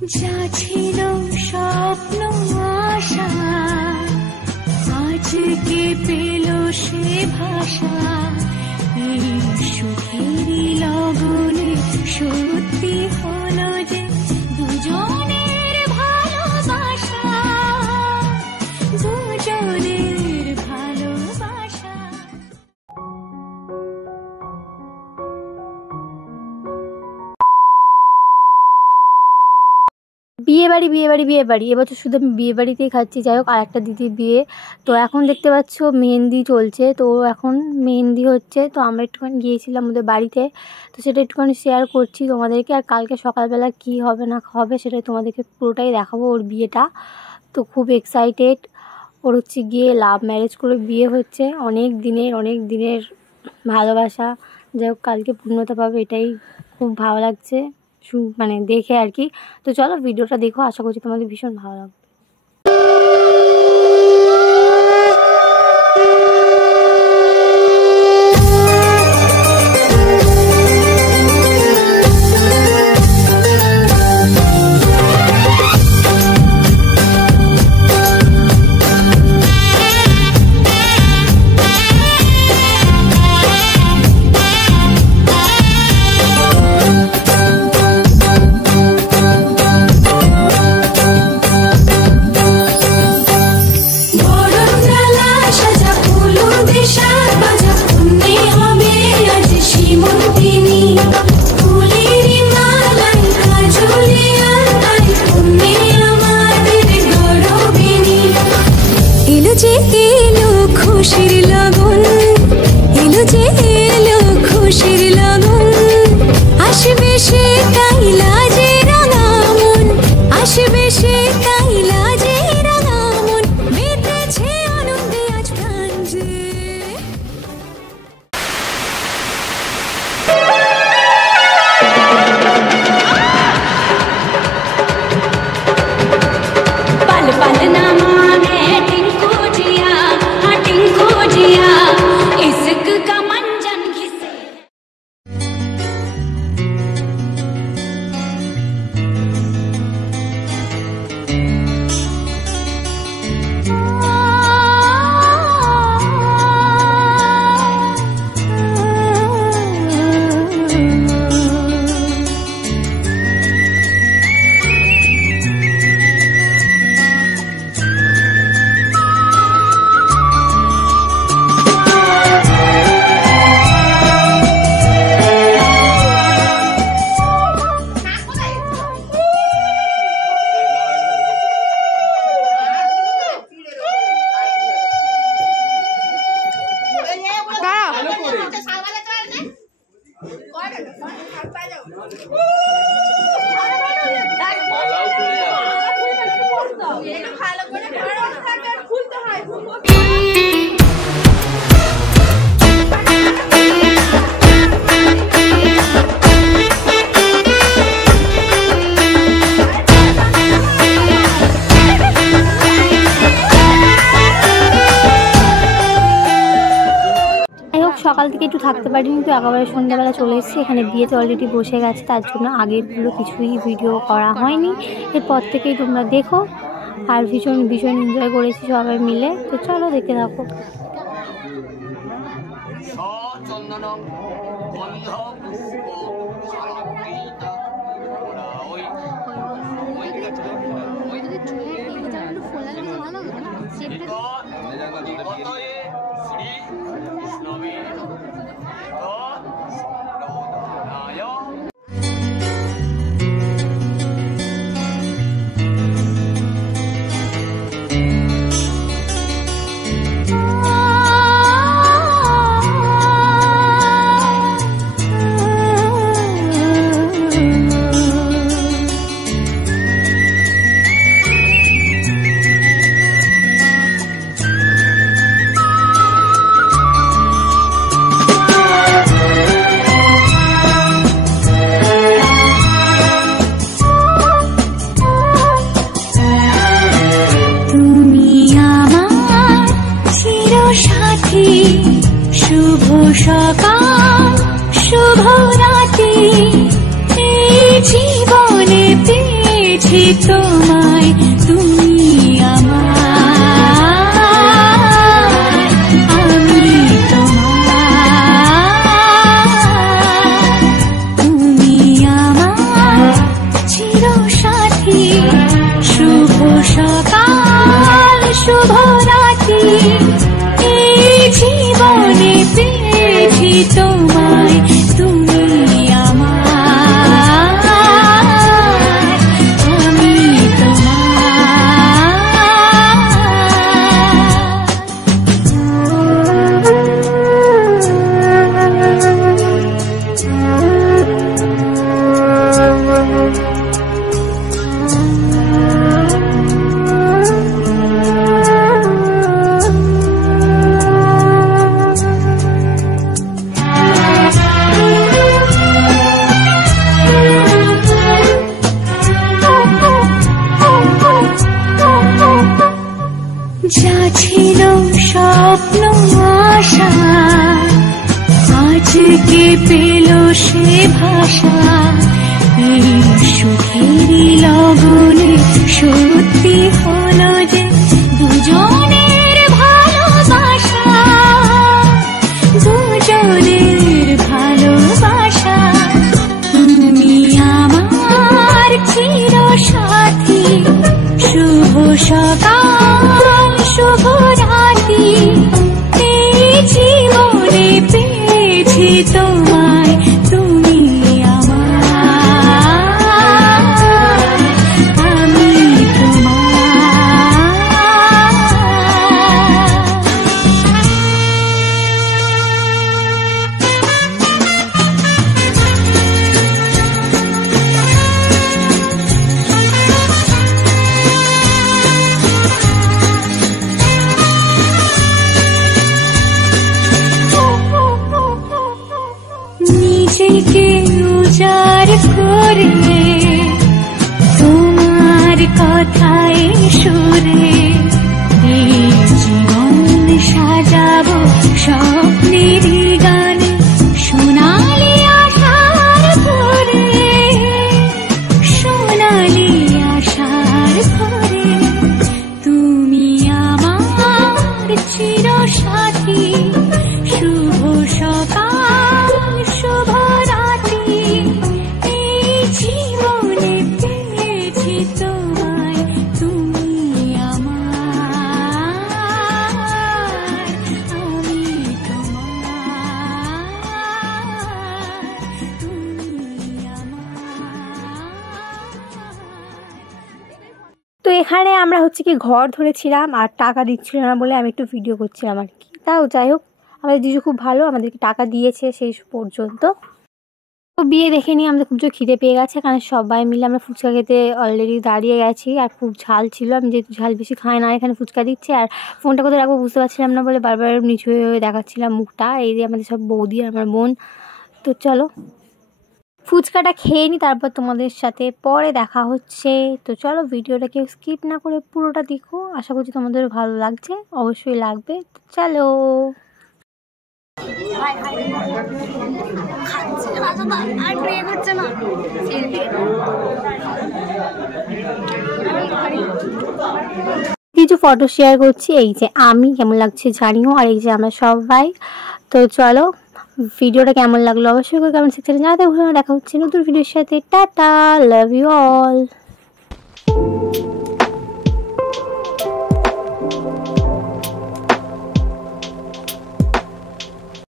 যা ছিল স্বপ্ন আশা আজকে পেল সে ভাষা, এই সুখেরই লগনে সত্যি হলো যে দুজনের ভালোবাসা, দুজনের ভালোবাসা। বিয়ে বাড়ি এবছর শুধু আমি বিয়ে বাড়িতেই খাচ্ছি। যাই হোক, আর একটা দিদির বিয়ে। তো এখন দেখতে পাচ্ছ মেহেন্দি চলছে, তো এখন মেহেন্দি হচ্ছে। তো আমরা একটুখানি গিয়েছিলাম ওদের বাড়িতে, তো সেটা একটুখানি শেয়ার করছি তোমাদেরকে। আর কালকে সকালবেলা কি হবে না হবে সেটা তোমাদেরকে পুরোটাই দেখাবো, ওর বিয়েটা। তো খুব এক্সাইটেড। ওর হচ্ছে গিয়ে লাভ ম্যারেজ করে বিয়ে হচ্ছে, অনেক দিনের ভালোবাসা। যাই হোক, কালকে পূর্ণতা পাবে, এটাই খুব ভালো লাগছে মানে দেখে আর কি। তো চলো ভিডিওটা দেখো, আশা করছি তোমাদের ভীষণ ভালো লাগবে। সকাল থেকে একটু থাকতে পারিনি, তো একেবারে সন্ধ্যাবেলা চলে এসেছি। এখানে বিয়েতে অলরেডি বসে গেছে, তার জন্য আগেরগুলো কিছুই ভিডিও করা হয়নি। এরপর থেকেই তোমরা দেখো, আর ভীষণ এনজয় করেছি সবাই মিলে। তো চলো দেখতে থাকো। শুভ সকাল শুভ রাতে এই জীবনে পেয়েছি পেয়েছি তোমায়, তুমি আমার, আমি তোমার, তুমি আমার চিরসাথী। শুভ সকাল শুভ রাত্রি, এই জীবনে পেয়েছি তোমায়, তুমি আমার, আমি যা ছিল স্বপ্ন আশা, আজকে পেল সে ভাষা। এই সুখেরই লগনে সত্যি হলো যে দুজনের ভালোবাসা, দুজনের ভালোবাসা। তুমি আমার চিরসাথী, শুভ সকাল শুভ রাত্রি, এই জীবনে পেয়েছি তোমায়, তুমি আমার, আমি নিজেকে উজাড় করে তোমার কথায় সুরে, এই জীবন সাজাবো স্বপ্নের গানে, সোনালি আশার ঘরে, সোনালি আশার ঘরে। তুমি আমার চিরসাথী, শুভ সকাল শুভ রাত্রি, এই জীবনে পেয়েছি তোমায়, তুমি আমার, আমি তোমার, তুমি আমার। তো এখানে আমরা হচ্ছে কি ঘর ধরেছিলাম আর টাকা দিচ্ছিল না বলে আমি একটু ভিডিও করছিলাম আর কি। তাও যাই হোক, আমাদের জিজু খুব ভালো, আমাদেরকে টাকা দিয়েছে সেই পর্যন্ত। তো বিয়ে দেখে নিয়ে আমাদের খুব জোর খিদে পেয়ে গেছে, কারণ সবাই মিলে আমরা ফুচকা খেতে অলরেডি দাঁড়িয়ে গেছি। আর খুব ঝাল ছিল, আমি যেহেতু ঝাল বেশি খাই না, এখানে ফুচকা দিচ্ছে আর ফোনটা কোথায় রাখবো বুঝতে পারছিলাম না বলে বারবার নিচু হয়ে দেখাচ্ছিলাম মুখটা। এই যে আমাদের সব বৌদি আর আমার বোন। তো চলো ফুচকাটা খেয়ে নিই, তারপর তোমাদের সাথে পরে দেখা হচ্ছে। তো চলো ভিডিওটা কেউ স্কিপ না করে পুরোটা দেখো, আশা করছি তোমাদের ভালো লাগছে, অবশ্যই লাগবে। তো চলো। কিছু ফটো শেয়ার করছি, এই যে আমি কেমন লাগছে জানিও, আর এই যে আমরা সবাই। তো চলো ভিডিওটা কেমন লাগলো অবশ্যই করে কমেন্ট সেকশনে জানাতে ভুলো না। দেখা হচ্ছে নতুন ভিডিওর সাথে। Tata, love you all.